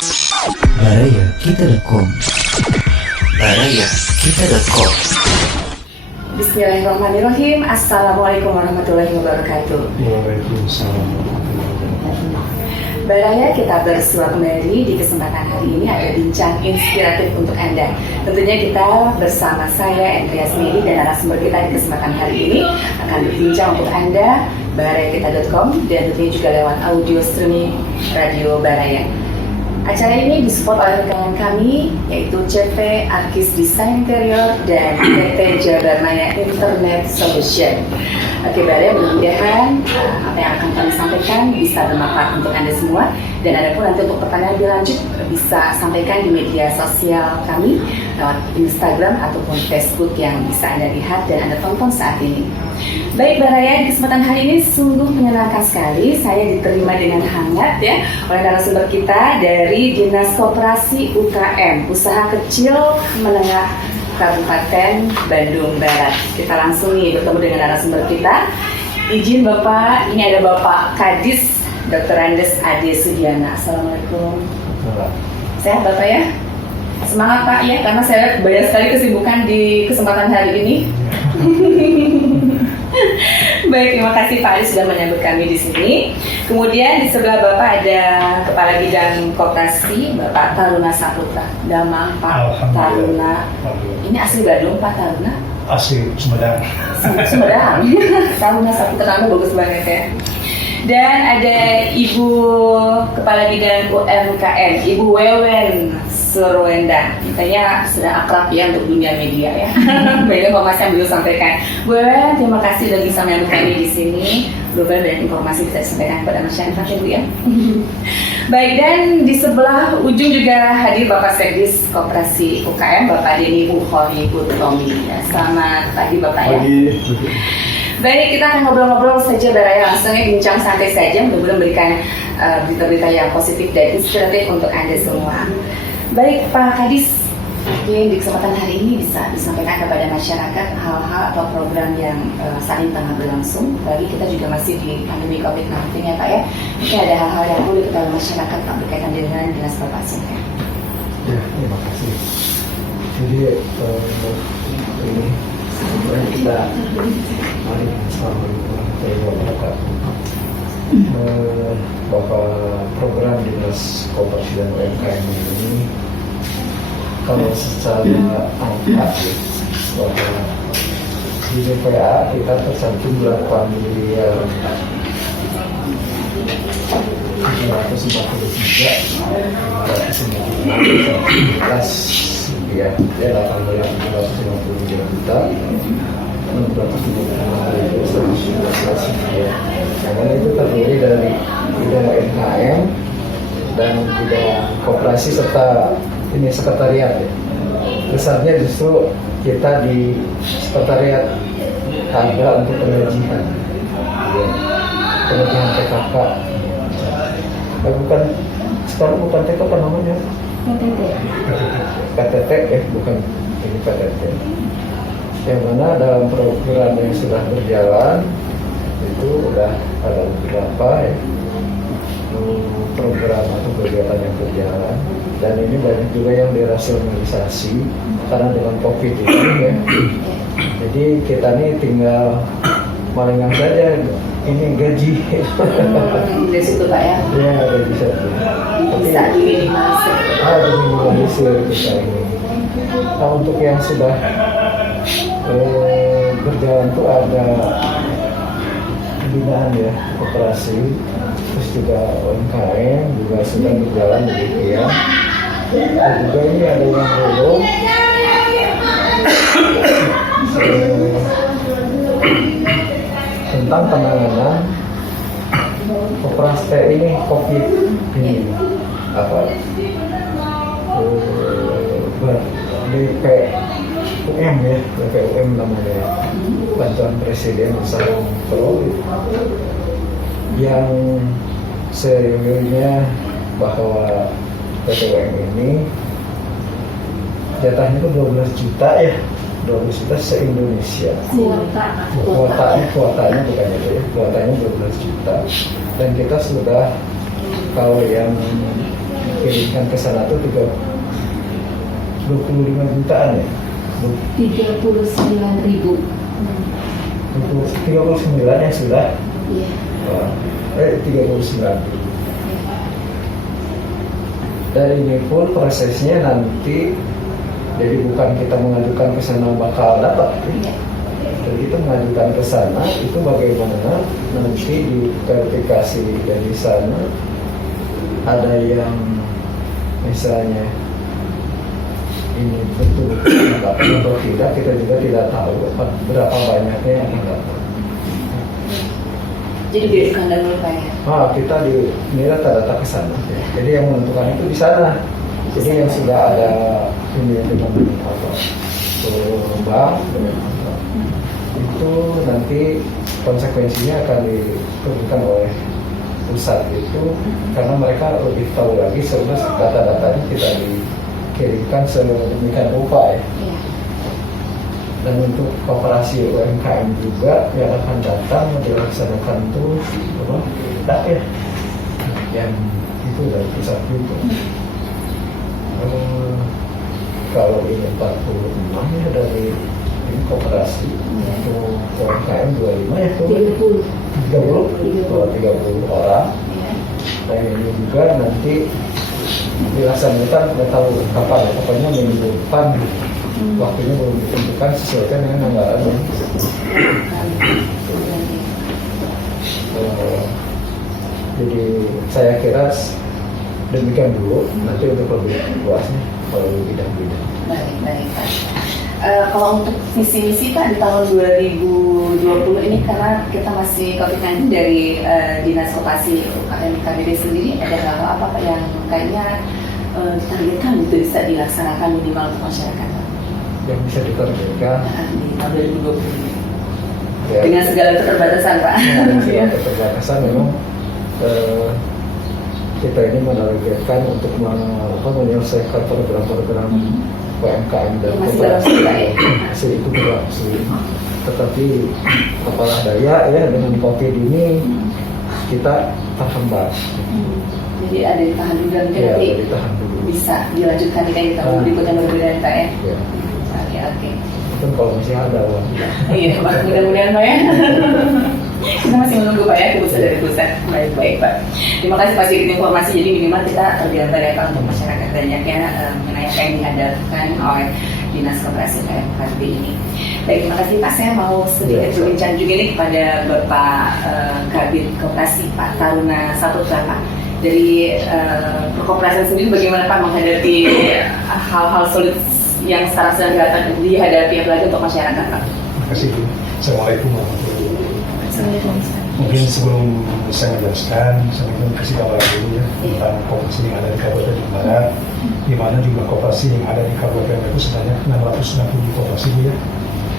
Barayakita.com. Barayakita.com. Bismillahirrahmanirrahim. Assalamualaikum warahmatullahi wabarakatuh. Waalaikumsalam warahmatullahi wabarakatuh. Baraya, kita bersua kembali di kesempatan hari ini ada bincang inspiratif untuk Anda. Tentunya kita bersama saya Andreas Medi dan narasumber kita di kesempatan hari ini akan berbincang untuk Anda barayakita.com dan tentunya juga lewat audio streaming Radio Baraya. Acara ini disupport oleh rekan kami yaitu CV Arkis Desain Interior dan PT Jabar Maya Internet Solution. Oke, Baraya, mudah-mudahan apa yang akan kami sampaikan bisa bermanfaat untuk Anda semua. Dan ada pun nanti untuk pertanyaan lebih lanjut bisa sampaikan di media sosial kami lewat Instagram ataupun Facebook yang bisa Anda lihat dan Anda tonton saat ini. Baik Baraya, di kesempatan hari ini sungguh menyenangkan sekali saya diterima dengan hangat ya oleh narasumber kita dari Dinas Koperasi UKM Usaha Kecil Menengah Kabupaten Bandung Barat. Kita langsung nih bertemu dengan narasumber kita. Izin Bapak, ini ada Bapak Kadis Dr. Andes Ade Sudiana. Assalamualaikum. Sehat Bapak ya? Semangat Pak ya, karena saya banyak sekali kesibukan di kesempatan hari ini. Baik, terima kasih Pak Adi sudah menyambut kami di sini. Kemudian di sebelah Bapak ada Kepala Bidang Koperasi Bapak Taruna Saputra. Damang Pak Taruna. Ini asli Bandung Pak Taruna? Asli Sumedang. Sumedang. Taruna Saputra, bagus banget ya. Dan ada Ibu Kepala Bidang UMKM, Ibu Wewen Surwenda. Kayaknya sudah akrab ya untuk dunia media ya. Banyak informasi yang beliau sampaikan. Bu Wewen, terima kasih sudah bisa menyambut kami di sini. Beberapa banyak informasi bisa disampaikan kepada masyarakat ya Bu ya. Baik, dan di sebelah ujung juga hadir Bapak Sekdis Koperasi UKM, Bapak Denny Bukhari Utomi. Ya, selamat pagi Bapak ya. Baik, kita akan ngobrol-ngobrol saja Baraya, langsungnya bincang santai saja, mudah-mudahan memberikan berita-berita yang positif dan inspiratif untuk Anda semua. Baik Pak Kadis, mungkin di kesempatan hari ini bisa disampaikan kepada masyarakat hal-hal atau program yang saat ini tengah berlangsung. Bagi kita juga masih di pandemi COVID-19 ya Pak ya. Mungkin ada hal-hal yang perlu kita masyarakat Pak berkaitan dengan Dinas Koperasi. Ya, terima kasih. Jadi ini sebenarnya kita mari Assalamualaikum warahmatullahi wabarakatuh. Bahwa program Dinas Koperasi dan UMKM ini kalau secara angka bahwa di BPA kita tercantum 8 miliar 743 ya 8.750 juta 650 ya. Karena itu terdiri dari bidang UMKM dan bidang koperasi serta ini sekretariat ya. Besarnya justru kita di sekretariat ada untuk penerjihan ya. Penerjihan PKK bukan sekarang bukan TK apa namanya? KTT bukan ini KTT. Yang mana dalam program yang sudah berjalan itu udah ada beberapa ya, program atau kegiatan yang berjalan dan ini banyak juga yang dirasionalisasi karena dengan COVID ini ya. Jadi kita nih tinggal malingan saja ini gaji. Dari situ Pak ya? Ya, gaji saja. Bisa diminimalisir. Diminimalisir kita ini. Nah, untuk yang sudah berjalan tuh ada pembinaan ya, koperasi, terus juga UMKM juga sudah berjalan demikian. Dan juga ini ada yang belum tentang penanganan koperasi ini COVID ini apa BPUM ya, BPUM namanya bantuan presiden usaha mikro yang seriusnya bahwa BPUM ini jatahnya itu 12 juta ya, 12 juta se-Indonesia. Kuotanya bukan itu ya, kuotanya 12 juta. Dan kita sudah kalau yang kirimkan ke sana tuh 25 jutaan ya. 39.000. 39 yang sudah. Iya. 39. Dan ini pun prosesnya nanti, jadi bukan kita mengajukan ke sana bakal dapat. Iya. Jadi kita mengajukan ke sana itu bagaimana nanti diverifikasi dari sana, ada yang misalnya ini betul dapat atau tidak, kita juga tidak tahu berapa banyaknya yang dapat. Jadi diajukan dulu Pak ya? Kita ini data ke sana. Jadi yang menentukan itu di sana. Jadi yang sudah ada ini dengan apa? Bank dengan apa? Itu nanti konsekuensinya akan ditentukan oleh pusat itu, karena mereka lebih tahu lagi sebelum data-datanya kita dikirimkan sedemikian rupa ya. Iya. Dan untuk koperasi UMKM juga yang akan datang dilaksanakan itu ya, yang itu dari pusat juga. Kalau ini 46 ya dari ini koperasi, untuk UMKM 25 ya tuh 30 orang. Dan ini juga nanti dilaksanakan nggak tahu kapan ya, pokoknya minggu depan. Waktunya belum ditentukan, sesuaikan dengan anggaran. Jadi saya kira demikian dulu, nanti untuk lebih luasnya kalau bidang-bidang. Baik Pak. Kalau untuk visi misi Pak di tahun 2020 ini, karena kita masih COVID-19 dari Dinas Koperasi UKM KBD sendiri, ada hal apa Pak yang kayaknya ditargetkan itu bisa dilaksanakan minimal untuk masyarakat? Yang bisa ditargetkan di tahun 2020 ya, dengan segala keterbatasan Pak. Dengan segala keterbatasan memang kita ini menargetkan untuk menyelesaikan program-program UMKM dan koperasi itu berlangsung. Tetapi apalah daya ya, dengan COVID ini kita terhambat. Jadi ada ditahan dulu dan ya, nanti ditahan dulu. Bisa dilanjutkan di tahun berikutnya berbeda Pak ya. Oke. Itu kalau masih ada uang. Iya Pak, mudah-mudahan Pak ya. Kita masih menunggu Pak ya keputusan dari pusat. Baik Pak. Terima kasih Pak sedikit informasi. Jadi minimal kita terbiar ya Pak untuk masyarakat banyaknya mengenai apa yang dihadapkan oleh Dinas Koperasi KMKB ini. Baik, terima kasih Pak. Saya mau sedikit berbincang juga nih kepada Bapak Kabid Koperasi Pak Taruna Saputra Pak. Dari perkoperasian sendiri bagaimana Pak menghadapi hal-hal sulit yang sekarang sedang dihadapi apalagi untuk masyarakat Pak? Terima kasih Bu. Assalamualaikum warahmatullahi wabarakatuh. Mungkin sebelum saya menjelaskan, saya ingin kasih kabar dulu ya tentang koperasi yang ada di Kabupaten Barat, di mana jumlah koperasi yang ada di Kabupaten itu sebanyak 660 koperasi ya.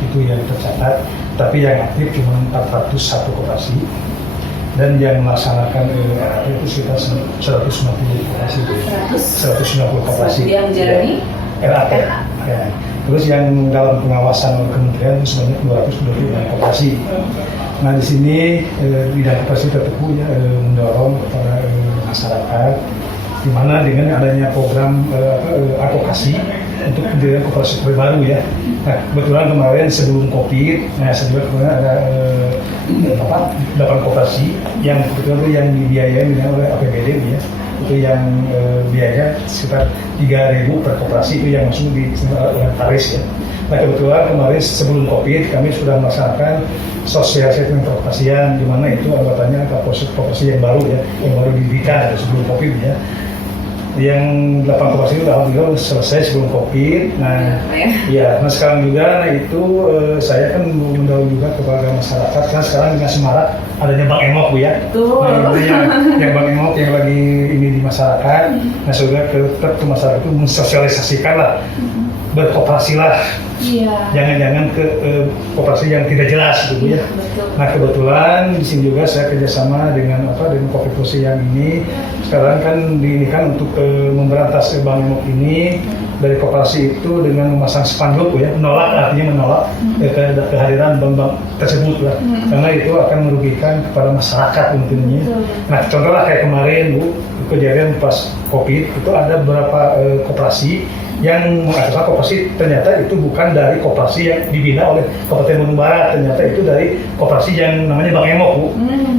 Itu yang tercatat, tapi yang aktif cuma 401 koperasi. Dan yang melaksanakan RAP itu sekitar 190 koperasi. 190 koperasi. Yang menjalani RAP. Ya. Terus yang dalam pengawasan oleh kementerian sebanyak 225 koperasi. Nah di sini bidang koperasi tertentu ya mendorong kepada masyarakat, di mana dengan adanya program advokasi untuk pendirian koperasi baru ya. Nah kebetulan kemarin sebelum COVID, saya juga kemarin ada 8 koperasi yang kebetulan itu yang dibiayai oleh APBD ya. Itu yang biaya sekitar 3.000 per koperasi, itu yang masuk di Taris ya. Nah kebetulan kemarin sebelum COVID kami sudah melaksanakan sosialisasi tentang koperasian, di mana itu anggotanya koperasi yang baru ya, yang baru didirikan sebelum COVID ya. Yang 8 koperasi itu alhamdulillah selesai sebelum COVID. Nah, ya, nah sekarang juga, nah itu saya kan mendorong juga kepada masyarakat. Kan sekarang dengan semarak adanya Bank Emok Bu ya. Nah, yang Bank Emok yang lagi ini di masyarakat. Nah, sudah tetap ke masyarakat itu mensosialisasikan lah, berkoperasi lah. Iya. Jangan-jangan ke koperasi yang tidak jelas gitu ya. Nah kebetulan di sini juga saya kerjasama dengan dengan koperasi yang ini sekarang kan diinikan untuk memberantas Bank Emok ini. dari koperasi itu dengan memasang spanduk ya, menolak, artinya menolak kehadiran bank-bank tersebut lah, karena itu akan merugikan kepada masyarakat tentunya. Nah contoh lah kayak kemarin Bu, kejadian pas COVID itu ada beberapa koperasi yang mengatasnamakan koperasi, ternyata itu bukan dari koperasi yang dibina oleh Kabupaten Bandung Barat, ternyata itu dari koperasi yang namanya Bank Emok Bu.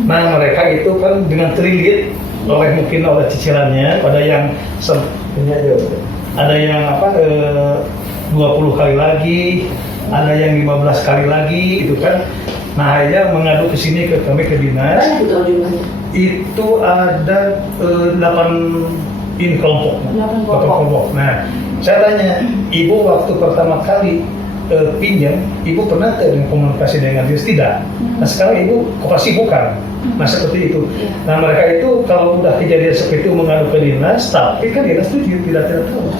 Nah mereka itu kan dengan terlilit mungkin oleh cicilannya, ada yang ada yang 20 kali lagi, ada yang 15 kali lagi itu kan. Nah akhirnya mengadu ke sini ke kami ke dinas. Itu ada 8 kelompok. Nah saya tanya, ibu waktu pertama kali pinjam, ibu pernah dengan komunikasi dengan dinas? Tidak. Nah sekarang ibu koperasi bukan. Nah seperti itu. Nah mereka itu kalau udah kejadian seperti itu mengadu ke dinas, tapi kan dinas itu tidak tahu.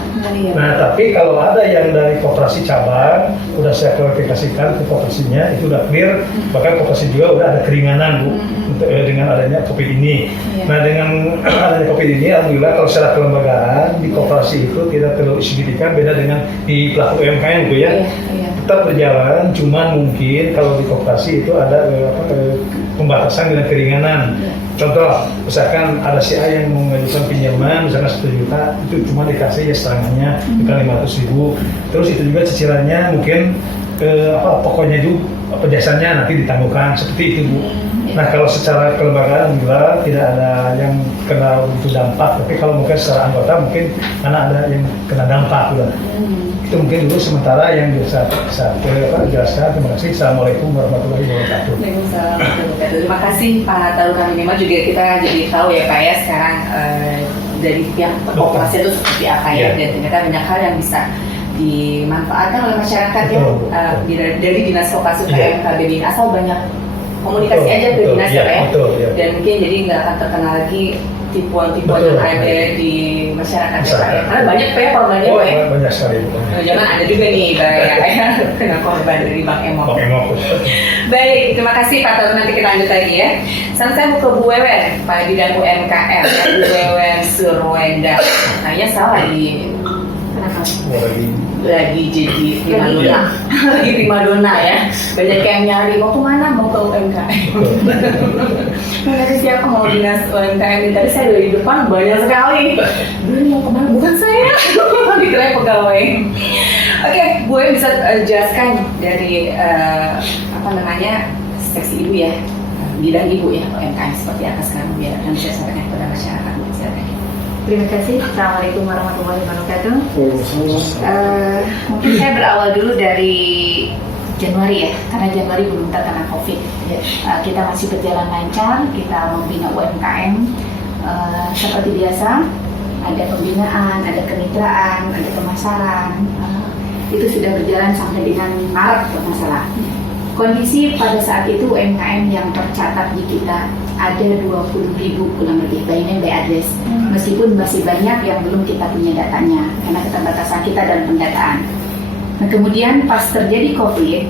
Nah tapi kalau ada yang dari koperasi cabang, udah saya klarifikasikan ke koperasinya, itu udah clear. Bahkan koperasi juga udah ada keringanan Bu dengan adanya COVID ini. Nah dengan adanya COVID ini, alhamdulillah kalau secara kelembagaan di koperasi itu tidak terlalu signifikan, beda dengan di pelaku UMKM Bu ya. Tetap berjalan, cuman mungkin kalau di koperasi itu ada pembatasan dengan keringanan. Contoh, misalkan ada si A yang mengajukan pinjaman, misalkan 1 juta, itu cuma dikasih ya setengahnya, bukan 500.000. Terus itu juga cicilannya mungkin pokoknya itu penjelasannya nanti ditangguhkan, seperti itu Bu. Nah kalau secara kelembagaan juga tidak ada yang kena begitu dampak, tapi kalau mungkin secara anggota mungkin karena ada yang kena dampak juga. Itu mungkin dulu sementara yang bisa jelaskan. Terima kasih. Assalamualaikum warahmatullahi wabarakatuh. Waalaikumsalam warahmatullahi wabarakatuh. Terima kasih Pak Taruh. Kami memang juga kita jadi tahu ya Pak ya sekarang dari pihak koperasi itu seperti apa ya, dan ternyata banyak hal yang bisa dimanfaatkan oleh masyarakat ya dari dinas koperasi UMKM ini, asal banyak komunikasi aja ke dinas ya. Dan mungkin jadi nggak akan terkena lagi tipuan-tipuan yang ada di masyarakat ya Pak ya, karena banyak Pak ya korbannya Pak ya. Banyak sekali. Jangan ada juga nih Pak ya kena korban dari Bank Emok. Baik, terima kasih Pak Taruh, nanti kita lanjut lagi ya. Sekarang saya mau ke Bu Wewen, Pak Bidang UMKM, Bu Wewen Surwenda. Kayaknya salah lagi jadi primadona ya, banyak yang nyari mau kemana, mau ke UMKM. Nanti siapa mau dinas UMKM? Tadi saya dari depan banyak sekali. Ini mau kemana? Bukan saya. Dikira pegawai. Oke, Bu bisa jelaskan dari seksi ibu ya, bidang ibu ya UMKM seperti apa sekarang biar kami bisa sampaikan kepada masyarakat. Silakan. Terima kasih. Assalamualaikum warahmatullahi wabarakatuh. Mungkin saya berawal dulu dari Januari ya, karena Januari belum terkena COVID. Kita masih berjalan lancar, kita membina UMKM seperti biasa. Ada pembinaan, ada kemitraan, ada pemasaran. Itu sudah berjalan sampai dengan Maret kalau nggak salah. Kondisi pada saat itu UMKM yang tercatat di kita ada 20.000 kurang lebih by address. Meskipun masih banyak yang belum kita punya datanya karena keterbatasan kita dalam pendataan. Nah kemudian pas terjadi COVID,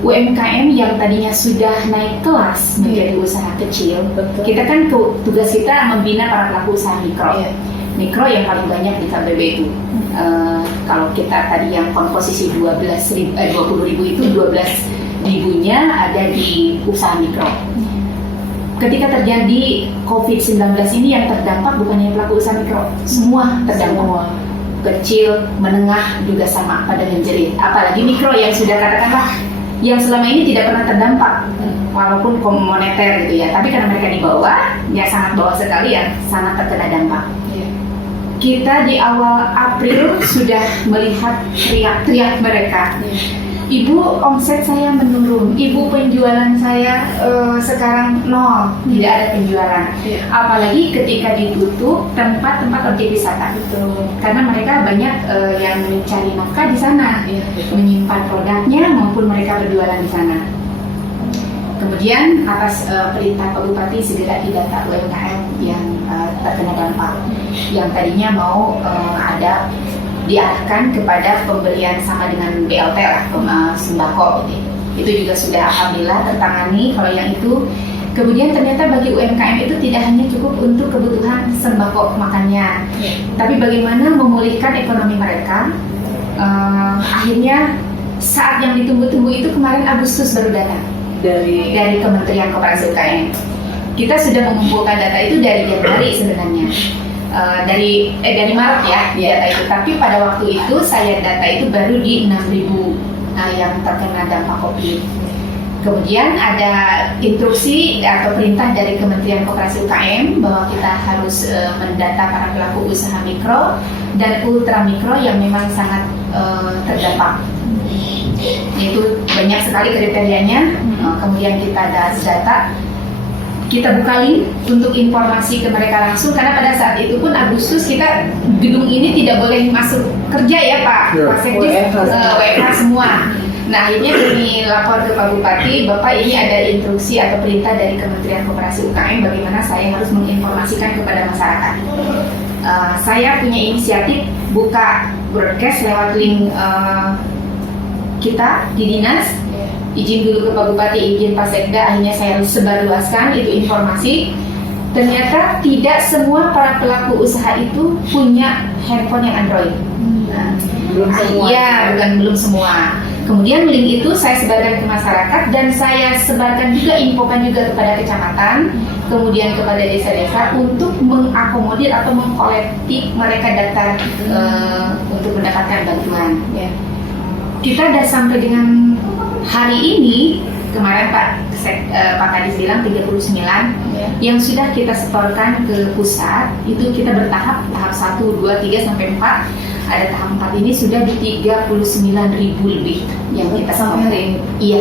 UMKM yang tadinya sudah naik kelas menjadi usaha kecil, kita kan tugas kita membina para pelaku usaha mikro yang paling banyak di KBB itu. Kalau kita tadi yang komposisi 20.000 itu 12.000-nya ada di usaha mikro. Ketika terjadi COVID-19 ini yang terdampak bukan hanya pelaku usaha mikro, semua terdampak. Kecil, menengah juga sama pada menjerit. Apalagi mikro yang sudah katakanlah yang selama ini tidak pernah terdampak, walaupun moneter gitu ya. Tapi karena mereka di bawah, ya sangat bawah sekali yang sangat terkena dampak. Kita di awal April sudah melihat teriak-teriak mereka. Ibu, omset saya menurun, ibu penjualan saya sekarang nol, tidak ada penjualan. Apalagi ketika ditutup tempat-tempat objek wisata, karena mereka banyak yang mencari nafkah di sana, menyimpan produknya maupun mereka berjualan di sana. Kemudian atas perintah Pak Bupati segera didata UMKM yang terkena dampak, yang tadinya mau ada diarahkan kepada pembelian sama dengan BLT lah, sembako gitu. Itu juga sudah alhamdulillah tertangani. Kalau yang itu Kemudian ternyata bagi UMKM itu tidak hanya cukup untuk kebutuhan sembako makannya, tapi bagaimana memulihkan ekonomi mereka. Akhirnya saat yang ditunggu-tunggu itu kemarin Agustus baru datang dari Kementerian Koperasi UKM. Kita sudah mengumpulkan data itu dari Januari sebenarnya, dari Maret ya data itu. Tapi pada waktu itu saya data itu baru di 6.000 yang terkena dampak COVID. Kemudian ada instruksi atau perintah dari Kementerian Koperasi UKM bahwa kita harus mendata para pelaku usaha mikro dan ultra mikro yang memang sangat terdampak. Itu banyak sekali kriterianya. Kemudian kita data, kita buka link untuk informasi ke mereka langsung, karena pada saat itu pun Agustus kita gedung ini tidak boleh masuk kerja ya Pak Sekdes, WFH semua. Nah akhirnya kami lapor ke Pak Bupati, Bapak ini ada instruksi atau perintah dari Kementerian Koperasi UKM bagaimana saya harus menginformasikan kepada masyarakat. Saya punya inisiatif buka broadcast lewat link kita di dinas. Izin dulu ke Pak Bupati, izin Pak Sekda, akhirnya saya harus sebarluaskan itu informasi. Ternyata tidak semua para pelaku usaha itu punya handphone yang Android. Belum semua. Iya, belum semua. Kemudian link itu saya sebarkan ke masyarakat dan saya sebarkan juga, infokan juga kepada kecamatan, kemudian kepada desa-desa untuk mengakomodir atau mengkolektif mereka data untuk mendapatkan bantuan. Ya. Kita sudah sampai dengan hari ini, kemarin Pak Kadis bilang 39 yang sudah kita setorkan ke pusat, itu kita bertahap, tahap 1, 2, 3 sampai 4. Ada tahap 4 ini sudah di 39.000 lebih yang kita setorkan. Iya.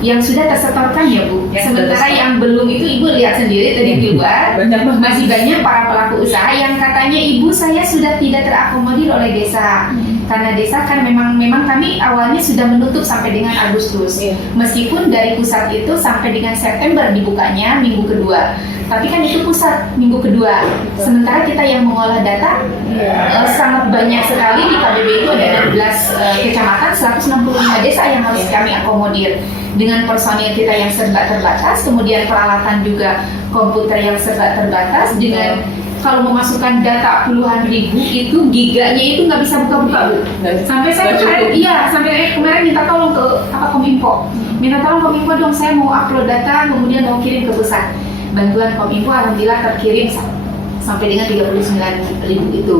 Yang sudah tersetorkan ya Bu. Sementara yang belum itu Ibu lihat sendiri tadi di luar masih banyak para pelaku usaha yang katanya Ibu saya sudah tidak terakomodir oleh desa. Karena desa kan memang kami awalnya sudah menutup sampai dengan Agustus. Meskipun dari pusat itu sampai dengan September dibukanya minggu kedua. Tapi kan itu pusat minggu kedua. Sementara kita yang mengolah data sangat banyak sekali. Di KBB itu ada 16 kecamatan, 165 desa yang harus kami akomodir. Dengan personil kita yang serba terbatas, kemudian peralatan juga komputer yang serba terbatas, dengan kalau memasukkan data puluhan ribu itu giganya itu nggak bisa buka-buka Bu. Sampai saya kemarin minta tolong ke Kominfo, minta tolong Kominfo dong, saya mau upload data kemudian mau kirim ke pusat. Bantuan Kominfo alhamdulillah terkirim sampai dengan 39.000 itu.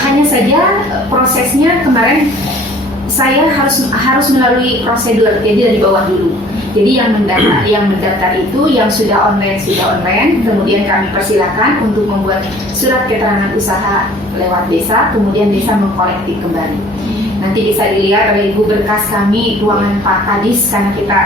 Hanya saja prosesnya kemarin saya harus melalui prosedur, jadi dari bawah dulu. Jadi yang mendaftar itu yang sudah online, kemudian kami persilakan untuk membuat surat keterangan usaha lewat desa, kemudian desa mengkolektif kembali. Nanti bisa dilihat oleh Ibu berkas kami, ruangan Pak Kadis, karena kita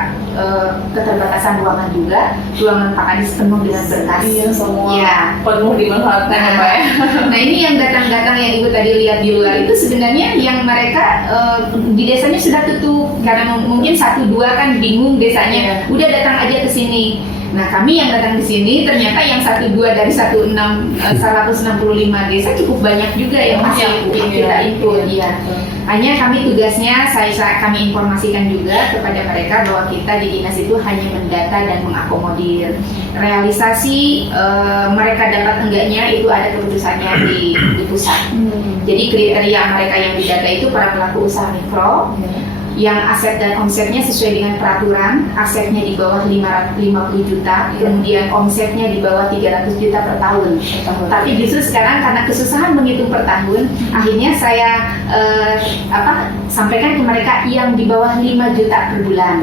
keterbatasan ruangan juga, ruangan Pak Kadis penuh dengan berkas. Iya, semua penuh dimanfaatkan ya Pak ya. Nah ini yang datang-datang yang Ibu tadi lihat di luar itu sebenarnya yang mereka di desanya sudah tutup, karena mungkin 1-2 kan bingung desanya, udah datang aja ke sini. Nah kami yang datang di sini ternyata yang 1-2 dari 165 desa cukup banyak juga yang masih kita input. Iya. Hanya kami tugasnya kami informasikan juga kepada mereka bahwa kita di dinas itu hanya mendata dan mengakomodir. Realisasi mereka dapat enggaknya itu ada keputusannya di pusat. Jadi kriteria mereka yang didata itu para pelaku usaha mikro yang aset dan omsetnya sesuai dengan peraturan, asetnya di bawah 50 juta, kemudian omsetnya di bawah 300 juta per tahun. Tapi justru sekarang karena kesusahan menghitung per tahun, akhirnya saya sampaikan ke mereka yang di bawah 5 juta per bulan.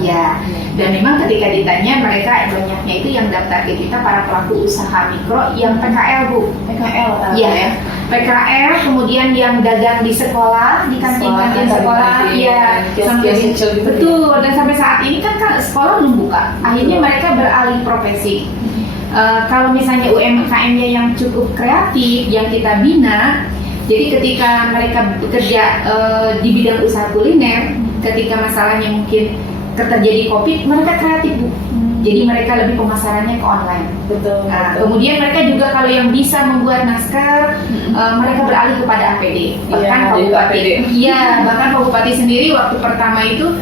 Ya. Dan memang ketika ditanya mereka banyaknya itu yang daftar ke kita para pelaku usaha mikro yang PKL Bu. PKL ya. PKL, kemudian yang dagang di sekolah, di kantin-kantin sekolah, iya, sampai betul. Dan sampai saat ini kan sekolah belum buka. Akhirnya mereka beralih profesi. Kalau misalnya UMKM-nya yang cukup kreatif, yang kita bina, jadi ketika mereka bekerja di bidang usaha kuliner, ketika masalahnya mungkin terjadi COVID, mereka kreatif Bu. Jadi mereka lebih pemasarannya ke online. Betul. Kemudian mereka juga kalau yang bisa membuat masker, mereka beralih kepada APD. Bahkan Pak Bupati, bahkan Pak Bupati sendiri waktu pertama itu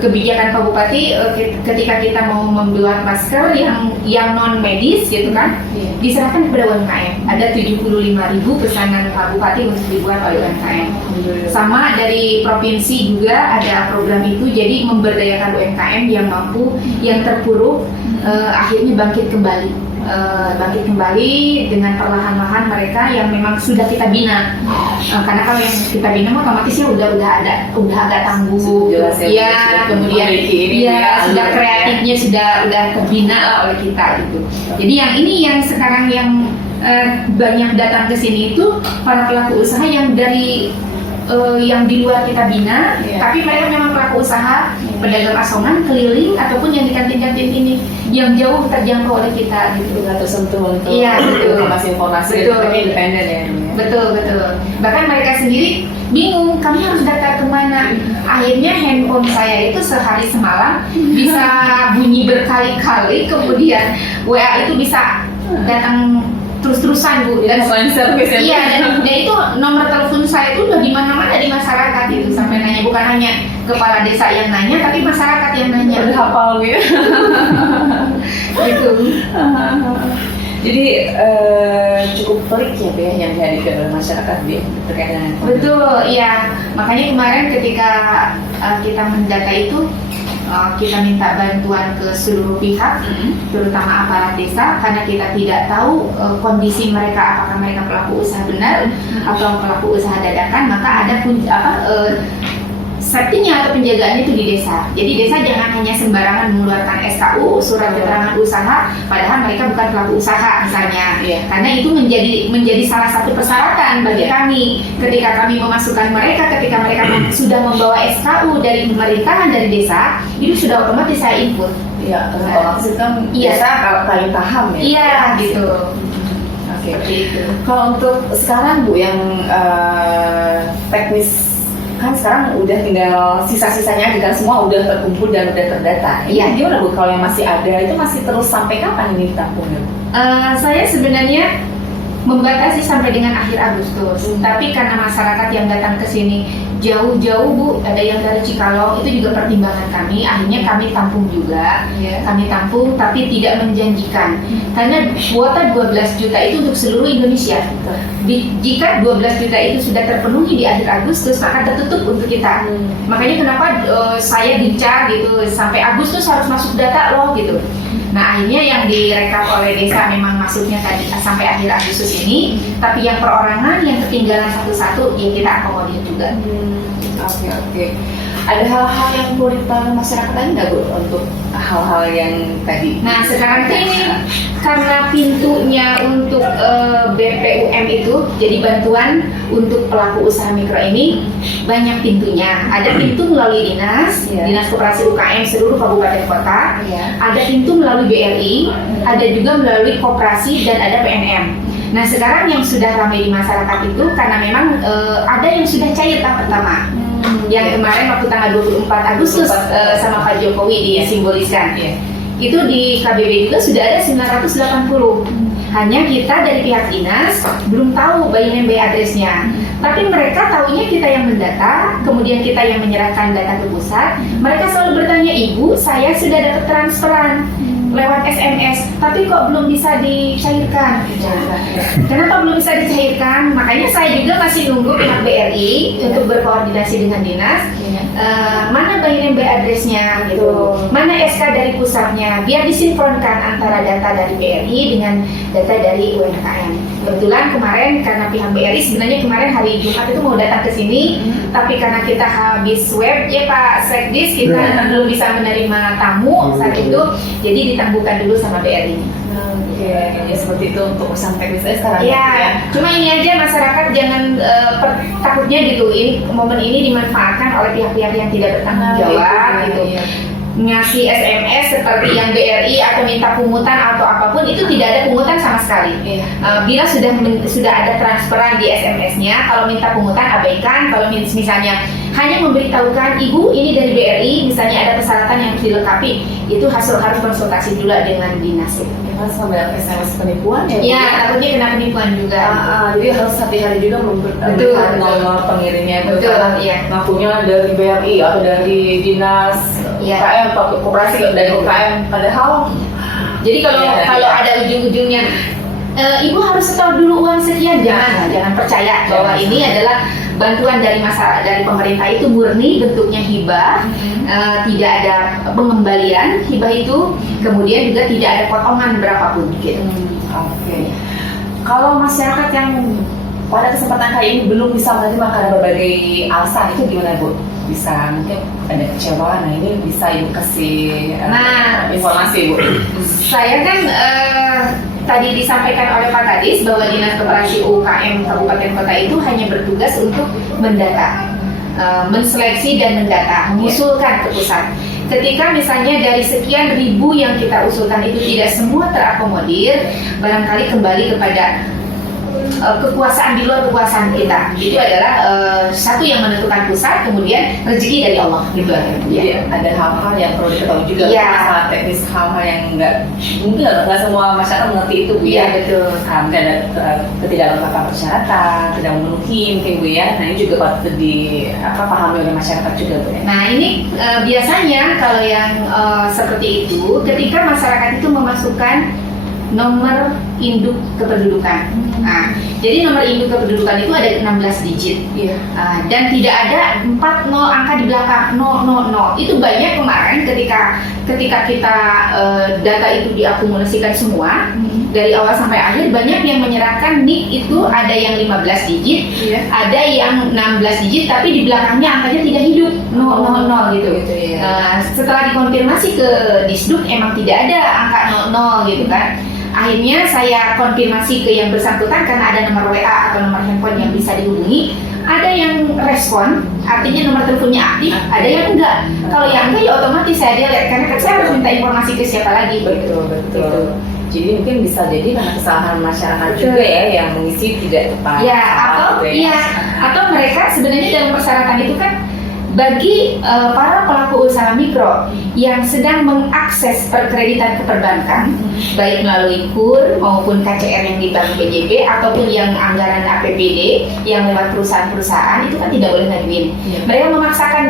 kebijakan Pak Bupati ketika kita mau membuat masker yang non medis gitu kan, diserahkan kepada UMKM. Ada 75.000 pesanan Pak Bupati untuk dibuat oleh UMKM. Sama dari provinsi juga ada program itu, jadi memberdayakan UMKM yang mampu, yang terpuruk, akhirnya bangkit kembali dengan perlahan-lahan mereka yang memang sudah kita bina. Karena kalau yang kita bina mah otomatis ya udah agak tangguh, ya kemudian sudah kreatifnya udah terbina lah oleh kita gitu. Jadi yang ini yang sekarang yang banyak datang ke sini itu para pelaku usaha yang dari yang di luar kita bina, tapi mereka memang pelaku usaha, pedagang asongan, keliling ataupun yang di kantin-kantin ini yang jauh terjangkau oleh kita gitu. Nggak tersentuh untuk informasi mereka independen ya. Betul. Bahkan mereka sendiri bingung, kami harus data kemana. Akhirnya handphone saya itu sehari semalam bisa bunyi berkali-kali, kemudian WA itu bisa datang terus-terusan Bu, dan service iya, dan itu nomor telepon saya itu udah di mana-mana di masyarakat itu, sampai nanya, bukan hanya kepala desa yang nanya, tapi masyarakat yang nanya. Udah hafal gitu. Gitu. Jadi cukup pelik ya Bu, yang dihadirkan oleh masyarakat Bu, terkait dengan Betul, ya. Makanya kemarin ketika kita mendata itu, kita minta bantuan ke seluruh pihak, terutama aparat desa, karena kita tidak tahu kondisi mereka, apakah mereka pelaku usaha benar atau pelaku usaha dadakan. Maka ada safety-nya atau penjagaannya itu di desa. Jadi desa jangan hanya sembarangan mengeluarkan SKU, surat keterangan usaha, padahal mereka bukan pelaku usaha misalnya. Karena itu menjadi salah satu persyaratan bagi kami ketika kami memasukkan mereka, ketika mereka sudah membawa SKU dari pemerintahan dari desa, itu sudah otomatis saya input. Iya, otomatis kan desa kalau paling paham ya. Iya, gitu. Oke. Kalau untuk sekarang Bu yang teknis, kan sekarang udah tinggal sisa-sisanya aja kan, semua udah terkumpul dan udah terdata. Iya. Gimana Bu kalau yang masih ada itu masih terus sampai kapan ini ditampungnya? Saya sebenarnya membatasi sampai dengan akhir Agustus. Tapi karena masyarakat yang datang ke sini jauh-jauh Bu, ada yang dari Cikalong, itu juga pertimbangan kami. Akhirnya kami tampung juga. Kami tampung tapi tidak menjanjikan. Karena kuota 12 juta itu untuk seluruh Indonesia. Jika 12 juta itu sudah terpenuhi di akhir Agustus, maka tertutup untuk kita. Makanya kenapa saya gencar gitu, sampai Agustus harus masuk data loh gitu. Nah akhirnya yang direkap oleh desa memang masuknya tadi sampai akhir Agustus ini, tapi yang perorangan yang ketinggalan satu-satu ya kita akomodir juga. Oke. Ada hal-hal yang perlu dipahami masyarakat lain nggak Bu untuk hal-hal yang tadi? Nah sekarang ini karena pintunya untuk BPUM itu, jadi bantuan untuk pelaku usaha mikro ini banyak pintunya. Ada pintu melalui Dinas Koperasi UKM seluruh kabupaten kota. Ada pintu melalui BRI, ada juga melalui koperasi dan ada PNM. Nah sekarang yang sudah ramai di masyarakat itu karena memang ada yang sudah cair tahap pertama. Yang kemarin waktu tanggal 24 Agustus sama Pak Jokowi disimboliskan. Itu di KBB juga sudah ada 980. Hanya kita dari pihak dinas belum tahu by name by address-nya. Tapi mereka tahunya kita yang mendata, kemudian kita yang menyerahkan data ke pusat. Mereka selalu bertanya, Ibu, saya sudah dapat transferan lewat SMS, tapi kok belum bisa dicairkan? Kenapa belum bisa dicairkan? Makanya saya juga masih nunggu pihak BRI untuk berkoordinasi dengan dinas. Mana by name by address-nya gitu, mana SK dari pusatnya, biar disinkronkan antara data dari BRI dengan data dari UMKM. Kebetulan kemarin karena pihak BRI sebenarnya kemarin hari Jumat itu mau datang ke sini, tapi karena kita habis swab ya Pak Sekdis, kita belum bisa menerima tamu saat itu, jadi ditangguhkan dulu sama BRI. Oke, ya seperti itu untuk urusan teknis sekarang. Ya, cuma ini aja masyarakat jangan takutnya gitu. Ini momen ini dimanfaatkan oleh pihak-pihak yang tidak bertanggung jawab gitu. Ngasih SMS seperti yang BRI atau minta pungutan atau apapun, itu tidak ada pungutan sama sekali. Bila sudah ada transferan di SMS-nya, kalau minta pungutan abaikan. Kalau misalnya hanya memberitahukan Ibu ini dari BRI, misalnya ada persyaratan yang harus dilengkapi, itu harus konsultasi dulu dengan dinas. Mas sampai SMS penipuan ya? Iya, takutnya kena penipuan juga. Jadi harus hati-hati juga memberikan nomor pengirimnya. Betul, iya. Ngakunya dari BRI atau dari dinas Iya. UKM atau koperasi dari UKM, padahal Jadi kalau Iya, kalau iya. ada ujung-ujungnya, ibu harus setor dulu uang sekian, jangan percaya bahwa ini adalah bantuan dari dari pemerintah, itu murni bentuknya hibah, tidak ada pengembalian hibah itu, kemudian juga tidak ada potongan berapapun gitu. Oke. Kalau masyarakat yang pada kesempatan kali ini belum bisa menerima karena berbagai alasan, itu gimana Bu? Bisa mungkin ada kecewa, nah ini bisa Ibu kasih informasi Bu. Saya kan tadi disampaikan oleh Pak Kadis bahwa Dinas Koperasi UKM Kabupaten Kota itu hanya bertugas untuk mendata, menseleksi dan mendata, mengusulkan ke pusat. Ketika misalnya dari sekian ribu yang kita usulkan itu tidak semua terakomodir, barangkali kembali kepada kekuasaan di luar kekuasaan kita. Itu adalah satu yang menentukan pusat, kemudian rezeki dari Allah gitu. Jadi ada hal-hal yang perlu diketahui juga, Iya. masalah teknis, hal-hal yang mungkin nggak semua masyarakat mengerti itu Bu Iya, ya. betul. Mungkin ada ketidaklengkapan persyaratan, tidak memenuhi mungkin Bu ya. Nah ini juga patut dipahami oleh masyarakat juga Bu ya. Nah ini biasanya kalau yang seperti itu, ketika masyarakat itu memasukkan nomor induk kependudukan. Nah, jadi nomor induk kependudukan itu ada 16 digit. Iya. Dan tidak ada 40 angka di belakang 000. Itu banyak kemarin ketika kita data itu diakumulasikan semua dari awal sampai akhir, banyak yang menyerahkan NIK itu ada yang 15 digit, Iya. ada yang 16 digit tapi di belakangnya angkanya tidak hidup 000 gitu. Gitu, ya. Setelah dikonfirmasi ke Disduk emang tidak ada angka 00 gitu kan. Akhirnya saya konfirmasi ke yang bersangkutan karena ada nomor WA atau nomor handphone yang bisa dihubungi. Ada yang respon, artinya nomor teleponnya aktif, ada yang enggak. Kalau yang enggak ya otomatis saya delete, karena kan saya harus minta informasi ke siapa lagi. Betul. Gitu. Jadi mungkin bisa jadi karena kesalahan masyarakat juga ya yang mengisi tidak tepat. Ya, atau mereka sebenarnya dalam persyaratan itu kan bagi para pelaku usaha mikro yang sedang mengakses perkreditan ke perbankan, baik melalui KUR maupun KCR yang di Bank BJB ataupun yang anggaran APBD yang lewat perusahaan-perusahaan, itu kan tidak boleh ngajuin. Iya. Mereka memaksakan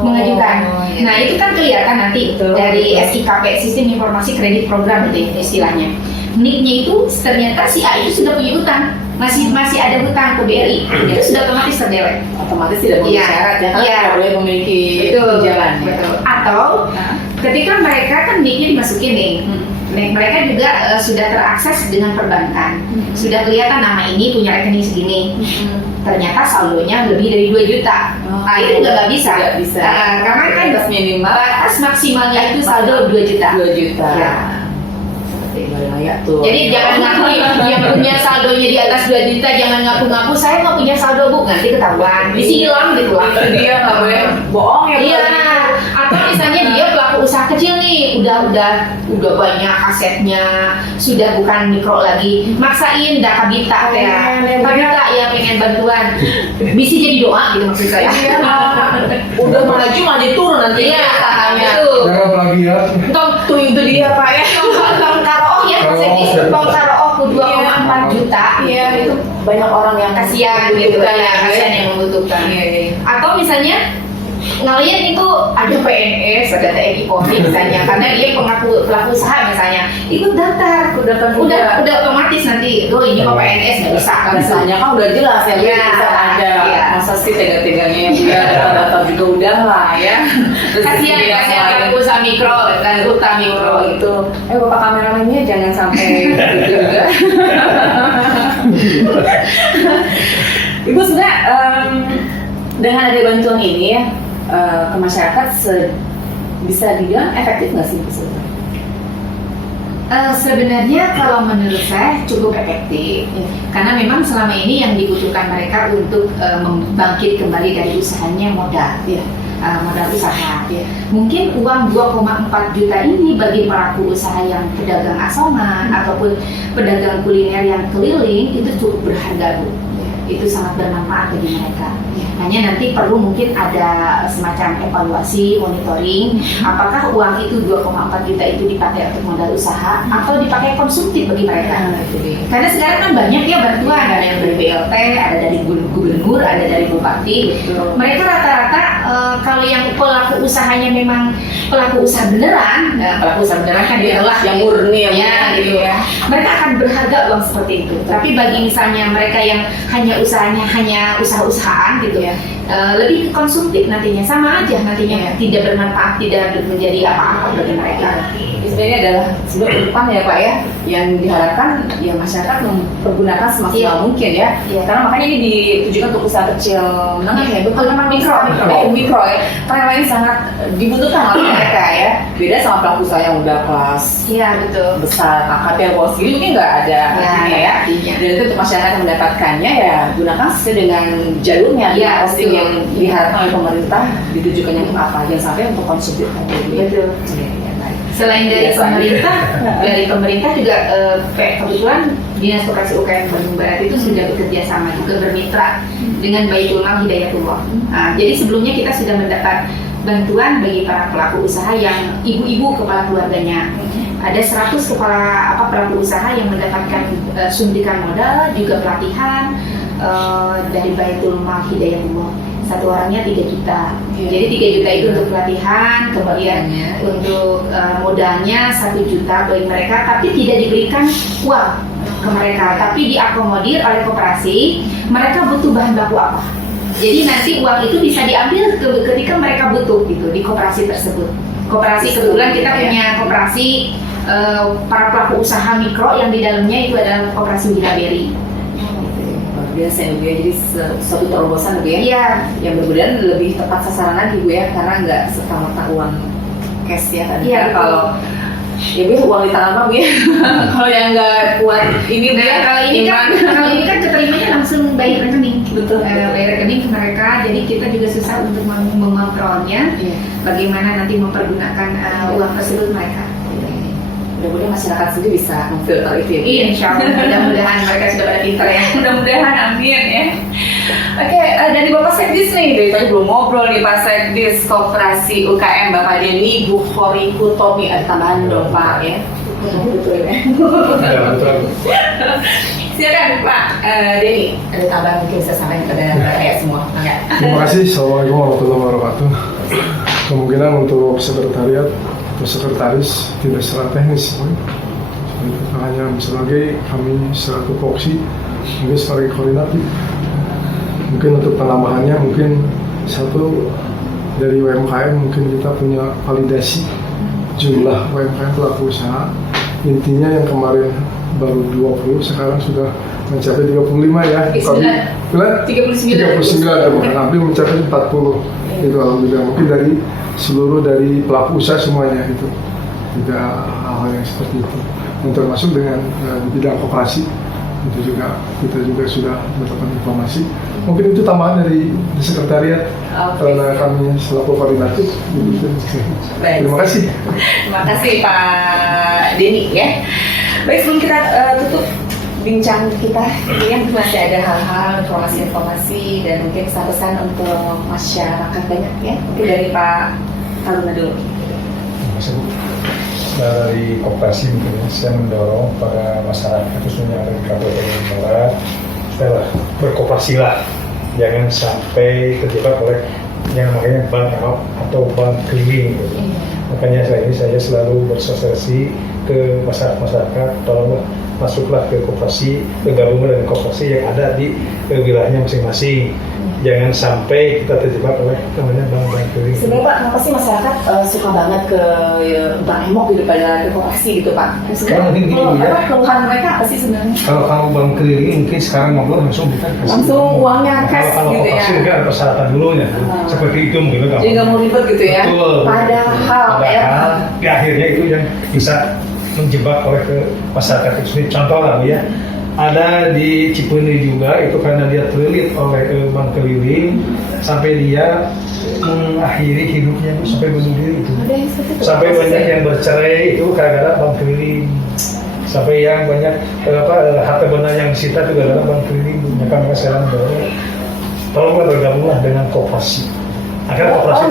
mengajukan. Iya. Nah itu kan kelihatan nanti Betul. dari SIKP, Sistem Informasi Kredit Program itu istilahnya. NIK-nya itu ternyata si A itu sudah punya utang, masih ada hutang ke BRI, itu sudah otomatis terdelete. Otomatis tidak memenuhi Iya. syarat ya, karena Iya. tidak boleh memiliki Betul. jalan. Atau ketika mereka kan NIK-nya dimasukin nih, mereka juga sudah terakses dengan perbankan, sudah kelihatan nama ini punya rekening segini, ternyata saldonya lebih dari 2 juta. Nah itu juga nggak bisa. Nggak bisa. Karena kan Batas minimal batas maksimalnya itu saldo 2 juta. 2 juta. Ya. Layak tuh. Jadi jangan ngaku yang punya saldonya di atas 2 juta, jangan ngaku-ngaku saya nggak punya saldo Bu, nanti ketahuan, disilang gitu lah. Itu dia nggak boleh bohong ya. Iya, atau misalnya dia pelaku usaha kecil nih, udah banyak asetnya, sudah bukan mikro lagi, maksain dah kabita ya, kabita ya pengen bantuan, bisa jadi doa gitu maksud saya. Udah maju malah turun nanti. Iya, usahanya. itu. Jangan plagiat. Tuh itu dia Pak ya. Tong Karo'oh ya, maksudnya Tong Karo'oh 2,4 juta. Iya, itu banyak orang yang Kasihan gitu kan ya, kasihan yang membutuhkan. Iya. Atau misalnya ngeliat itu ada PNS, ada TNI Polri misalnya, karena dia pelaku usaha misalnya, ikut daftar, udah otomatis nanti, oh ini kok PNS nggak bisa kan? Misalnya kan udah jelas ya, Iya. bisa ada. Iya. Masa sih tega-teganya yang udah data juga udah lah ya. Terus Kasihan dia pelaku usaha mikro dan usaha mikro itu. Bapak kameramennya jangan sampai gitu juga. Ibu sebenarnya dengan ada bantuan ini ya ke masyarakat bisa dibilang efektif nggak sih Bu? Sebenarnya kalau menurut saya cukup efektif, karena memang selama ini yang dibutuhkan mereka untuk membangkit kembali dari usahanya modal. Modal usaha. Mungkin uang 2,4 juta ini bagi pelaku usaha yang pedagang asongan ataupun pedagang kuliner yang keliling itu cukup berharga Bu. Itu sangat bermanfaat bagi mereka. Hanya nanti perlu mungkin ada semacam evaluasi, monitoring, apakah uang itu 2,4 juta itu dipakai untuk modal usaha atau dipakai konsumtif bagi mereka. Karena sekarang kan banyak ya bantuan, ada yang dari BLT, ada dari gubernur, ada dari bupati. Betul. Mereka rata-rata Kalau yang pelaku usahanya memang pelaku usaha beneran, pelaku usaha beneran kan dia lah yang murni ya, gitu ya. Mereka akan berharga uang seperti itu. Tapi bagi misalnya mereka yang hanya usahanya hanya usaha-usahaan gitu ya, lebih ke konsumtif nantinya, sama aja nantinya tidak bermanfaat, tidak menjadi apa-apa bagi mereka. Sebenarnya adalah sebuah utang ya Pak ya, yang diharapkan ya masyarakat mempergunakan semaksimal mungkin ya. Karena makanya ini ditujukan untuk usaha kecil menengah ya, betul memang mikro ya. Karena ini sangat dibutuhkan oleh mereka ya. Beda sama pelaku usaha yang udah kelas besar, KKP yang bawah segini mungkin nggak ada artinya ya. Dan itu untuk masyarakat yang mendapatkannya ya gunakan sesuai dengan jalurnya, posting yang diharapkan oleh pemerintah ditujukan yang apa, jangan sampai untuk konsumtif. Betul. Selain dari pemerintah juga kebetulan Dinas Koperasi UKM Bandung Barat itu sudah bekerja sama juga bermitra dengan Baitul Mal Hidayatullah. Jadi sebelumnya kita sudah mendapat bantuan bagi para pelaku usaha yang ibu-ibu kepala keluarganya. Ada 100 pelaku usaha yang mendapatkan suntikan modal, juga pelatihan dari Baitul Mal Hidayatullah. Satu orangnya 3 juta. Jadi 3 juta itu untuk pelatihan, kemudian untuk modalnya 1 juta bagi mereka, tapi tidak diberikan uang ke mereka, tapi diakomodir oleh koperasi. Mereka butuh bahan baku apa? Jadi nanti uang itu bisa diambil ketika mereka butuh gitu di koperasi tersebut. Koperasi kebetulan kita punya koperasi para pelaku usaha mikro yang di dalamnya itu adalah koperasi Widaberi. Biasa ya Bu ya, jadi suatu terobosan Bu ya, yang benar-benar lebih tepat sasaran lagi Bu ya, karena nggak serta-merta uang cash ya kan. Kalau ya Bu uang di tangan Bu ya. Kalau yang nggak kuat ini Bu ya, kalau ini kan keterimanya langsung bayar rekening. Betul. Bayar rekening ke mereka, jadi kita juga susah untuk mengontrolnya. Bagaimana nanti mempergunakan uang tersebut mereka. Mudah-mudahan masyarakat sendiri bisa memfilter itu ya. Iya, insya Allah. Mudah-mudahan mereka sudah pada pintar ya. Mudah-mudahan, amin ya. Oke, dari Bapak Sekdis nih, dari tadi belum ngobrol nih Pak Sekdis Koperasi UKM Bapak Denny Bukhori Kutomi. Ada tambahan dong Pak ya. Betul ya. Silakan Pak Denny, ada tambahan mungkin bisa sampaikan kepada rakyat semua. Terima kasih. Assalamualaikum warahmatullahi wabarakatuh. Kemungkinan untuk sekretariat atau sekretaris tidak secara teknis, hanya sebagai kami selaku voksi, mungkin sebagai koordinatif. Mungkin untuk penambahannya mungkin satu dari UMKM mungkin kita punya validasi jumlah UMKM pelaku usaha. Intinya yang kemarin baru 20, sekarang sudah mencapai 35 ya. 39 bukan, hampir mencapai 40. Itu alhamdulillah, mungkin dari seluruh dari pelaku usaha semuanya itu tidak hal-hal yang seperti itu. Dan termasuk dengan bidang koperasi itu juga kita juga sudah mendapatkan informasi. Mungkin itu tambahan dari sekretariat karena kami selaku koordinatif. Terima kasih. Terima kasih Pak Denny ya. Baik, sebelum kita tutup bincang kita ini masih ada hal-hal informasi-informasi dan mungkin pesan-pesan untuk masyarakat banyak ya. Mungkin dari Pak Taruna dulu. Dari koperasi mungkin saya mendorong pada masyarakat khususnya ada di Kabupaten Barat, supaya berkooperasilah, jangan sampai terjebak oleh yang namanya bank atau bank keliling. Makanya saya selalu bersosialisasi ke masyarakat, tolonglah masuklah ke koperasi, ke gabungan dan koperasi yang ada di wilayahnya masing-masing. Jangan sampai kita terjebak oleh namanya bank keliling. Sebenarnya Pak, kenapa sih masyarakat suka banget ke bank emok gitu pada ke koperasi gitu Pak? Sebenarnya keluhan mereka apa sih sebenarnya? Kalau bank keliling mungkin sekarang ngobrol langsung kita kasih. Langsung uangnya cash kalau gitu ya? Kalau koperasi mungkin ada persyaratan dulunya, seperti itu mungkin. Jadi nggak mau ribet gitu ya? Betul. Padahal di akhirnya itu yang bisa menjebak oleh ke masyarakat itu sendiri. Contoh lah ya, ada di Cipeuni juga itu karena dia terlilit oleh bank keliling sampai dia mengakhiri hidupnya itu sampai bunuh diri itu. Sampai banyak yang bercerai itu gara-gara bank keliling. Sampai yang banyak harta benda yang disita juga gara-gara bank keliling. Maka mereka sekarang tolonglah bergabunglah dengan koperasi. Agar koperasi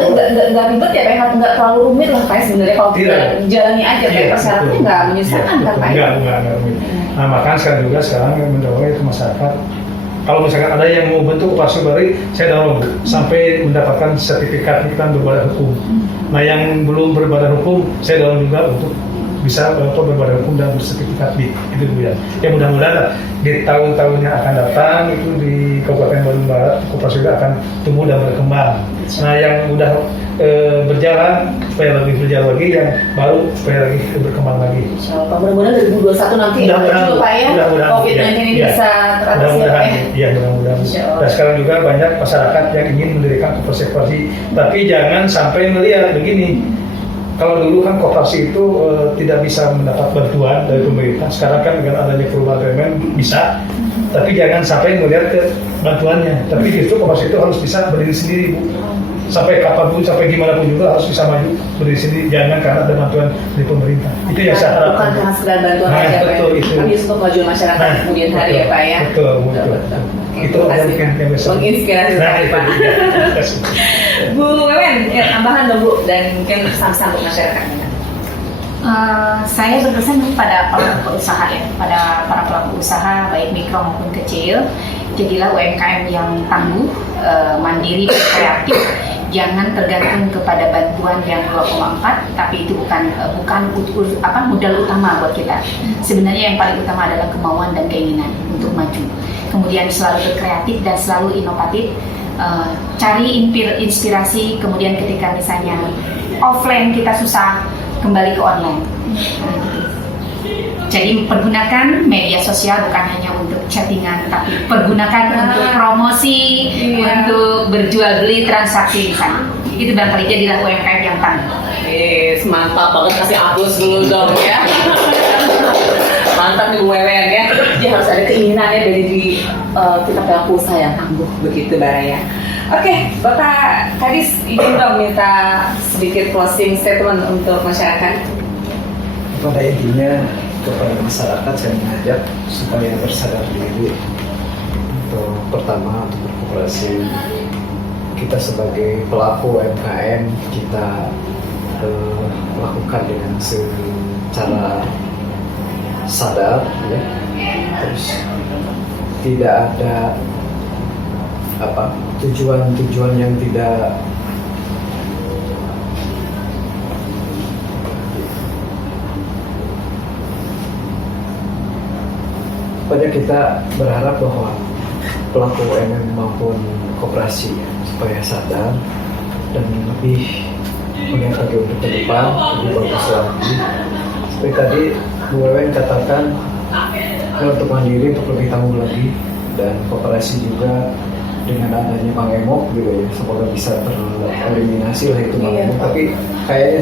nggak ribet ya Pak, nggak terlalu rumit lah Pak sebenarnya kalau kita jalani aja Pak, persyaratannya nggak menyusahkan kan Pak? Enggak rumit. Nah makanya sekarang mendorong itu masyarakat Kalau misalkan ada yang mau bentuk koperasi baru, saya dorong Bu, sampai mendapatkan sertifikat iklan berbadan hukum. Nah yang belum berbadan hukum, saya dorong juga untuk bisa berbadan hukum dan bersertifikat BIK, itu Bu ya. Ya mudah-mudahan di tahun-tahun yang akan datang itu di Kabupaten Bandung Barat koperasi juga akan tumbuh dan berkembang. Nah yang udah berjalan supaya lebih berjalan lagi, yang baru supaya lagi berkembang lagi. Insyaallah, mudah-mudahan 2021 nanti Mudah-mudahan, Pak ya, mudah-mudahan, COVID-19 ini ya. bisa teratasi ya Pak Mudah-mudahan, ya. ya mudah-mudahan. Insyaallah. Dan sekarang juga banyak masyarakat yang ingin mendirikan koperasi, tapi jangan sampai melihat begini. Kalau dulu kan koperasi itu tidak bisa mendapat bantuan dari pemerintah. Sekarang kan dengan adanya perubahan BUMN bisa, tapi jangan sampai melihat ke bantuannya. Tapi justru koperasi itu harus bisa berdiri sendiri Bu. Sampai kapanpun, sampai gimana pun juga harus bisa maju berdiri sendiri. Jangan karena ada bantuan dari pemerintah. Itu yang saya harapkan. Bukan karena sekedar bantuan Nah, aja Pak. betul, itu. Tapi untuk kemajuan masyarakat Nah, kemudian hari ya Pak ya. Betul. Itu Terima kasih. yang bisa Menginspirasi Nah, sekali itu Pak. juga. Terima kasih. Bu Wewen, tambahan dong Bu, dan mungkin pesan-pesan untuk masyarakat. Saya berpesan pada pelaku usaha ya, pada para pelaku usaha baik mikro maupun kecil, jadilah UMKM yang tangguh, mandiri, dan kreatif. Jangan tergantung kepada bantuan yang 2,4, tapi itu bukan modal utama buat kita. Sebenarnya yang paling utama adalah kemauan dan keinginan untuk maju. Kemudian selalu berkreatif dan selalu inovatif. Cari inspirasi. Kemudian ketika misalnya offline kita susah, kembali ke online. Jadi pergunakan media sosial bukan hanya untuk chattingan, tapi pergunakan untuk promosi, untuk berjual beli transaksi di sana. Itu barangkali jadilah UMKM yang tangguh. Mantap banget, kasih aplaus dulu dong ya. Mantap nih Bu Wewen ya. Jadi harus ada keinginannya dari kita pelaku usaha yang tangguh begitu Baraya. Oke, Bapak Kadis izin dong minta sedikit closing statement untuk masyarakat. Pada intinya kepada masyarakat saya mengajak supaya bersadar diri. Untuk pertama untuk berkoperasi, kita sebagai pelaku UMKM kita lakukan dengan secara sadar ya. Terus tidak ada tujuan yang tidak pokoknya kita berharap bahwa pelaku UMKM maupun koperasi supaya sadar dan lebih melihat lagi untuk ke depan, lebih bagus lagi. Seperti tadi Bu Wewen katakan untuk mandiri, untuk lebih tangguh lagi, dan koperasi juga dengan adanya Bang Emok juga ya, semoga bisa tereliminasi lah itu Bang Emok. Tapi kayaknya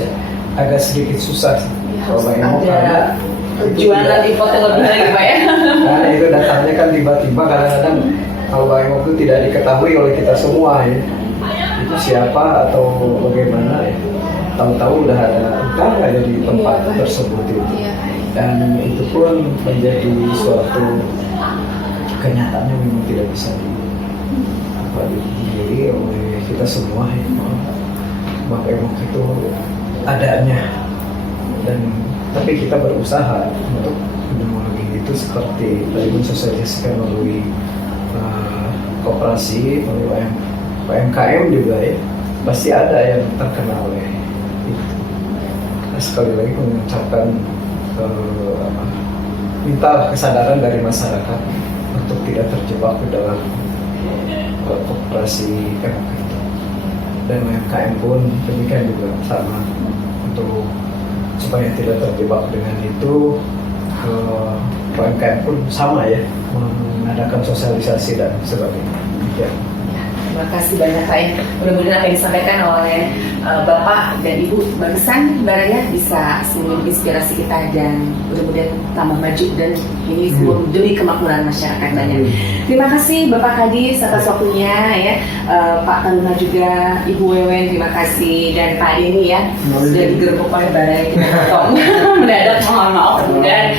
agak sedikit susah sih kalau Bang Emok karena jualan import yang lebih lagi Pak ya. Karena itu datangnya kan tiba-tiba, kadang-kadang kalau Bang Emok itu tidak diketahui oleh kita semua ya. Itu siapa atau bagaimana ya. Tahu-tahu udah ada di tempat tersebut itu. Dan itu pun menjadi suatu kenyataan yang memang tidak bisa dihindari oleh kita semua ya. Bang Emok itu adanya, dan tapi kita berusaha untuk menanggulangi itu seperti tadi mensosialisasikan melalui koperasi, melalui UMKM juga ya, pasti ada yang terkena oleh itu. Nah, sekali lagi mengucapkan minta kesadaran dari masyarakat untuk tidak terjebak ke dalam koperasi MK itu, dan UMKM pun demikian juga sama, untuk supaya tidak terjebak dengan itu. UMKM pun sama ya, mengadakan sosialisasi dan sebagainya ya. Terima kasih banyak Pak ya. Mudah-mudahan apa yang disampaikan oleh Bapak dan Ibu berkesan Baraya bisa menginspirasi kita, dan mudah-mudahan tambah maju, dan ini semua demi kemakmuran masyarakat banyak. Terima kasih Bapak Kadis atas waktunya ya. Pak Taruna juga, Ibu Wewen terima kasih, dan Pak Denny ya sudah digerebek oleh Baraya kita potong mendadak, mohon maaf, dan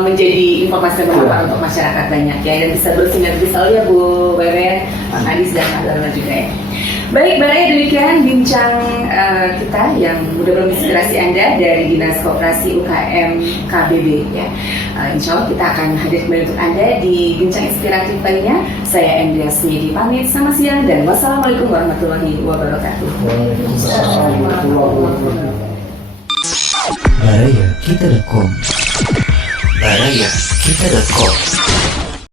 menjadi informasi yang bermanfaat untuk masyarakat banyak ya, dan bisa bersinergi selalu ya Bu Wewen, Pak Kadis dan Pak Taruna juga ya. Baik, Baraya, demikian bincang kita yang mudah menginspirasi Anda dari Dinas Koperasi UKM KBB ya. Insya Allah kita akan hadir kembali untuk Anda di bincang inspiratif lainnya. Saya Andreas Medi pamit, selamat siang dan wassalamualaikum warahmatullahi wabarakatuh. Baraya Kita.com. Baraya Kita.com.